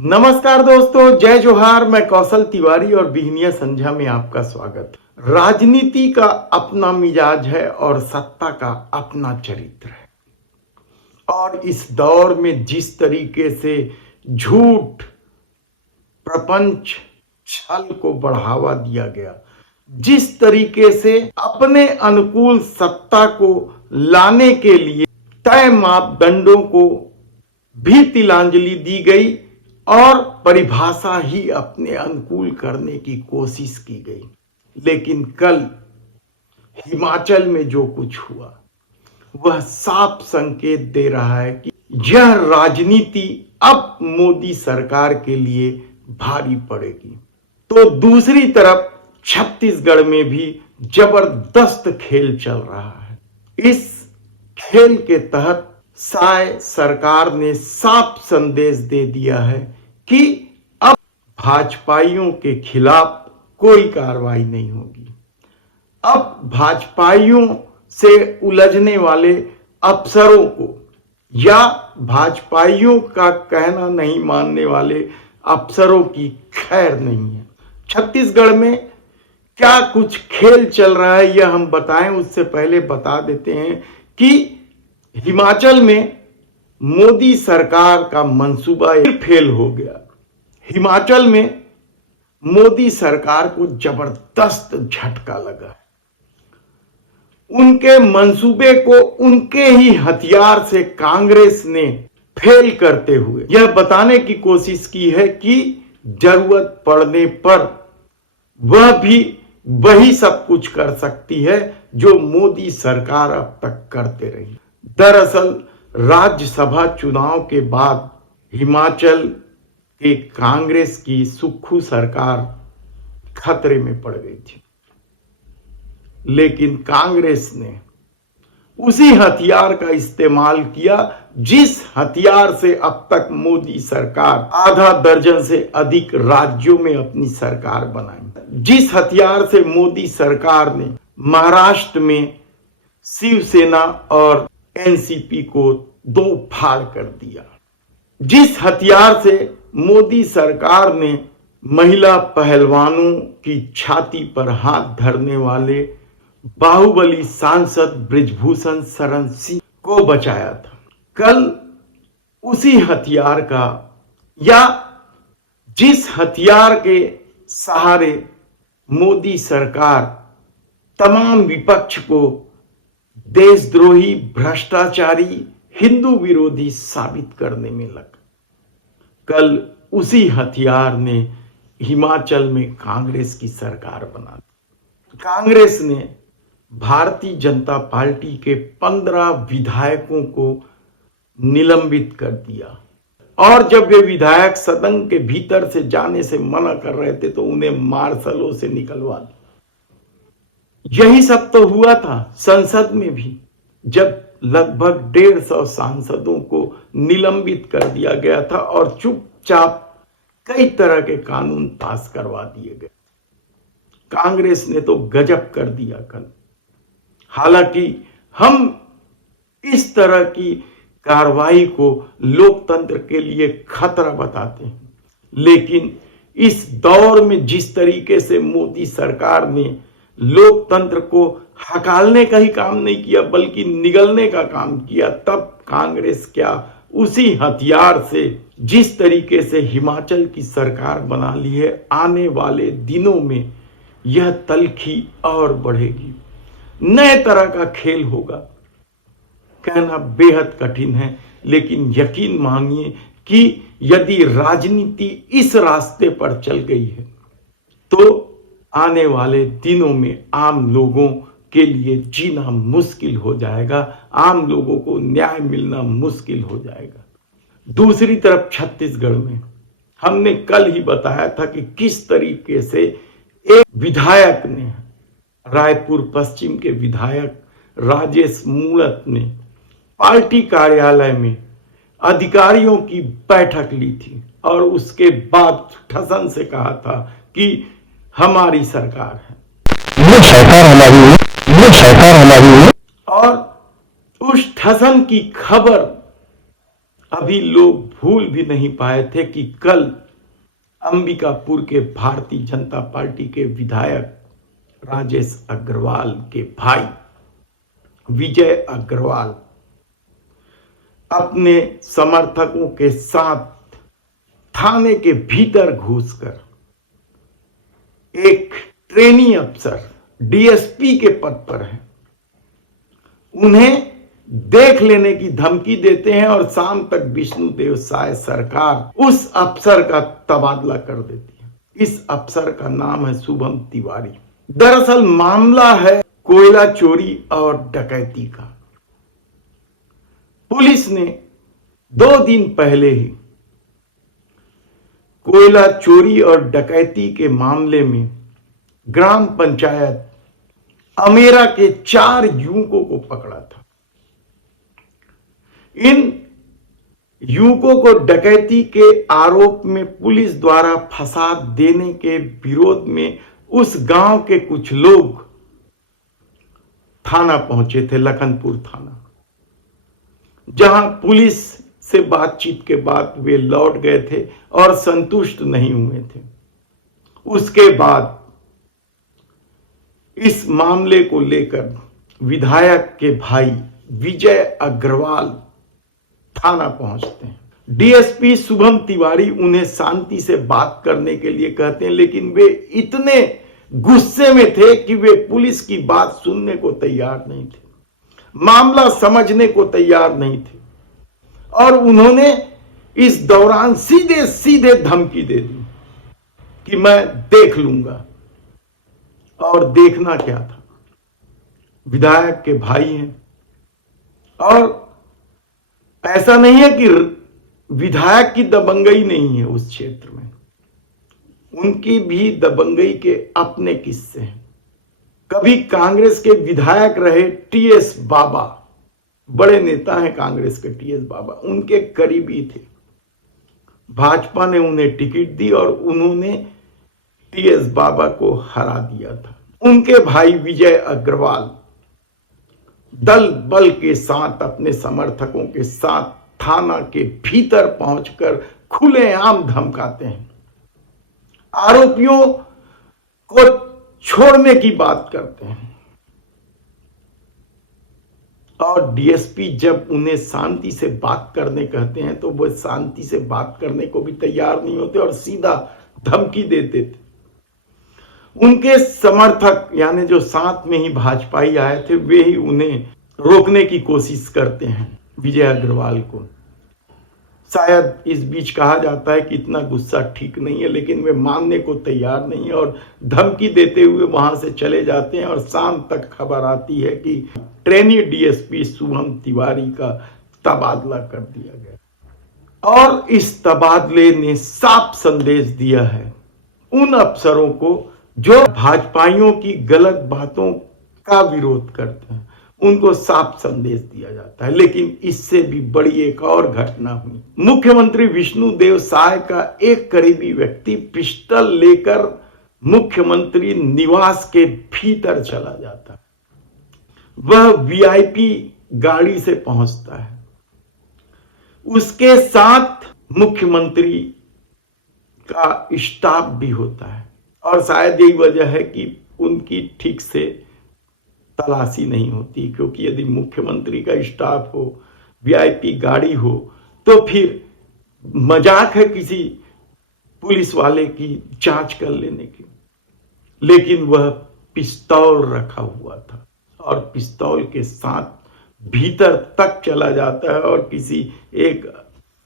नमस्कार दोस्तों, जय जोहार। मैं कौशल तिवारी और बिहनिया संध्या में आपका स्वागत। राजनीति का अपना मिजाज है और सत्ता का अपना चरित्र है। और इस दौर में जिस तरीके से झूठ, प्रपंच, छल को बढ़ावा दिया गया, जिस तरीके से अपने अनुकूल सत्ता को लाने के लिए तय मापदंडों को भी तिलांजलि दी गई और परिभाषा ही अपने अनुकूल करने की कोशिश की गई। लेकिन कल हिमाचल में जो कुछ हुआ वह साफ संकेत दे रहा है कि यह राजनीति अब मोदी सरकार के लिए भारी पड़ेगी। तो दूसरी तरफ छत्तीसगढ़ में भी जबरदस्त खेल चल रहा है। इस खेल के तहत साय सरकार ने साफ संदेश दे दिया है कि अब भाजपाइयों के खिलाफ कोई कार्रवाई नहीं होगी। अब भाजपाइयों से उलझने वाले अफसरों को या भाजपाइयों का कहना नहीं मानने वाले अफसरों की खैर नहीं है। छत्तीसगढ़ में क्या कुछ खेल चल रहा है यह हम बताएं, उससे पहले बता देते हैं कि हिमाचल में मोदी सरकार का मंसूबा फेल हो गया। हिमाचल में मोदी सरकार को जबरदस्त झटका लगा। उनके मंसूबे को उनके ही हथियार से कांग्रेस ने फेल करते हुए यह बताने की कोशिश की है कि जरूरत पड़ने पर वह भी वही सब कुछ कर सकती है जो मोदी सरकार अब तक करते रही। दरअसल राज्यसभा चुनाव के बाद हिमाचल के कांग्रेस की सुक्खू सरकार खतरे में पड़ गई थी। लेकिन कांग्रेस ने उसी हथियार का इस्तेमाल किया जिस हथियार से अब तक मोदी सरकार आधा दर्जन से अधिक राज्यों में अपनी सरकार बनाई। जिस हथियार से मोदी सरकार ने महाराष्ट्र में शिवसेना और एनसीपी को दो फाड़ कर दिया। जिस हथियार से मोदी सरकार ने महिला पहलवानों की छाती पर हाथ धरने वाले बाहुबली सांसद बृजभूषण शरण सिंह को बचाया था, कल उसी हथियार का या जिस हथियार के सहारे मोदी सरकार तमाम विपक्ष को देशद्रोही, भ्रष्टाचारी, हिंदू विरोधी साबित करने में लगा, कल उसी हथियार ने हिमाचल में कांग्रेस की सरकार बना दी। कांग्रेस ने भारतीय जनता पार्टी के 15 विधायकों को निलंबित कर दिया और जब वे विधायक सदन के भीतर से जाने से मना कर रहे थे तो उन्हें मार्शलों से निकलवा दिया। यही सब तो हुआ था संसद में भी, जब लगभग 150 सांसदों को निलंबित कर दिया गया था और चुपचाप कई तरह के कानून पास करवा दिए गए। कांग्रेस ने तो गजब कर दिया कल। हालांकि हम इस तरह की कार्रवाई को लोकतंत्र के लिए खतरा बताते हैं, लेकिन इस दौर में जिस तरीके से मोदी सरकार ने लोकतंत्र को हकालने का ही काम नहीं किया बल्कि निगलने का काम किया, तब कांग्रेस क्या उसी हथियार से जिस तरीके से हिमाचल की सरकार बना ली है, आने वाले दिनों में यह तल्खी और बढ़ेगी। नए तरह का खेल होगा। कहना बेहद कठिन है, लेकिन यकीन मानिए कि यदि राजनीति इस रास्ते पर चल गई है तो आने वाले दिनों में आम लोगों के लिए जीना मुश्किल हो जाएगा, आम लोगों को न्याय मिलना मुश्किल हो जाएगा। दूसरी तरफ छत्तीसगढ़ में हमने कल ही बताया था कि किस तरीके से एक विधायक ने, रायपुर पश्चिम के विधायक राजेश मूणत ने पार्टी कार्यालय में अधिकारियों की बैठक ली थी और उसके बाद ठसन से कहा था कि हमारी सरकार है, ये सरकार हमारी है, ये सरकार हमारी है। और उस ठसन की खबर अभी लोग भूल भी नहीं पाए थे कि कल अंबिकापुर के भारतीय जनता पार्टी के विधायक राजेश अग्रवाल के भाई विजय अग्रवाल अपने समर्थकों के साथ थाने के भीतर घुसकर एक ट्रेनी अफसर डीएसपी के पद पर है उन्हें देख लेने की धमकी देते हैं और शाम तक विष्णुदेव साय सरकार उस अफसर का तबादला कर देती है। इस अफसर का नाम है शुभम तिवारी। दरअसल मामला है कोयला चोरी और डकैती का। पुलिस ने 2 दिन पहले ही कोयला चोरी और डकैती के मामले में ग्राम पंचायत अमेरा के 4 युवकों को पकड़ा था। इन युवकों को डकैती के आरोप में पुलिस द्वारा फंसा देने के विरोध में उस गांव के कुछ लोग थाना पहुंचे थे, लखनपुर थाना, जहां पुलिस से बातचीत के बाद वे लौट गए थे और संतुष्ट नहीं हुए थे। उसके बाद इस मामले को लेकर विधायक के भाई विजय अग्रवाल थाना पहुंचते हैं। डीएसपी शुभम तिवारी उन्हें शांति से बात करने के लिए कहते हैं, लेकिन वे इतने गुस्से में थे कि वे पुलिस की बात सुनने को तैयार नहीं थे, मामला समझने को तैयार नहीं थे और उन्होंने इस दौरान सीधे सीधे धमकी दे दी कि मैं देख लूंगा। और देखना क्या था, विधायक के भाई हैं और ऐसा नहीं है कि विधायक की दबंगई नहीं है उस क्षेत्र में, उनकी भी दबंगई के अपने किस्से हैं। कभी कांग्रेस के विधायक रहे टीएस बाबा, बड़े नेता हैं कांग्रेस के टीएस बाबा, उनके करीबी थे। भाजपा ने उन्हें टिकट दी और उन्होंने टीएस बाबा को हरा दिया था। उनके भाई विजय अग्रवाल दल बल के साथ अपने समर्थकों के साथ थाना के भीतर पहुंचकर खुलेआम धमकाते हैं, आरोपियों को छोड़ने की बात करते हैं और डीएसपी जब उन्हें शांति से बात करने कहते हैं तो वो शांति से बात करने को भी तैयार नहीं होते और सीधा धमकी देते थे। उनके समर्थक यानी जो साथ में ही भाजपाई आए थे वे ही उन्हें रोकने की कोशिश करते हैं, विजय अग्रवाल को। शायद इस बीच कहा जाता है कि इतना गुस्सा ठीक नहीं है, लेकिन वे मानने को तैयार नहीं है और धमकी देते हुए वहां से चले जाते हैं और शाम तक खबर आती है कि ट्रेनी डीएसपी शुभम तिवारी का तबादला कर दिया गया। और इस तबादले ने साफ संदेश दिया है उन अफसरों को जो भाजपाइयों की गलत बातों का विरोध करते हैं, उनको साफ संदेश दिया जाता है। लेकिन इससे भी बड़ी एक और घटना हुई। मुख्यमंत्री विष्णुदेव साय का एक करीबी व्यक्ति पिस्टल लेकर मुख्यमंत्री निवास के भीतर चला जाता है। वह वीआईपी गाड़ी से पहुंचता है, उसके साथ मुख्यमंत्री का स्टाफ भी होता है और शायद यही वजह है कि उनकी ठीक से तलाशी नहीं होती, क्योंकि यदि मुख्यमंत्री का स्टाफ हो, वीआईपी गाड़ी हो, तो फिर मजाक है किसी पुलिस वाले की जांच कर लेने की। लेकिन वह पिस्तौल रखा हुआ था और पिस्तौल के साथ भीतर तक चला जाता है और किसी एक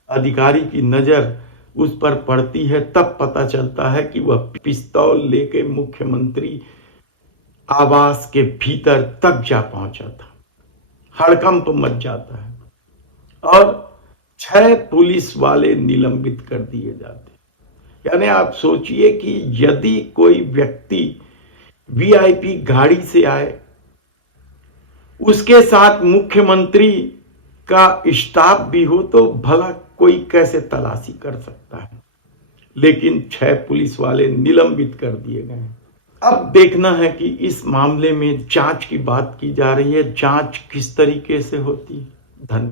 अधिकारी की नजर उस पर पड़ती है, तब पता चलता है कि वह पिस्तौल लेके मुख्यमंत्री आवास के भीतर तक जा पहुंचा था। हड़कंप मच जाता है और 6 पुलिस वाले निलंबित कर दिए जाते। यानी आप सोचिए कि यदि कोई व्यक्ति वीआईपी गाड़ी से आए, उसके साथ मुख्यमंत्री का स्टाफ भी हो, तो भला कोई कैसे तलाशी कर सकता है। लेकिन 6 पुलिस वाले निलंबित कर दिए गए। अब देखना है कि इस मामले में जांच की बात की जा रही है, जांच किस तरीके से होती है। धन्यवाद।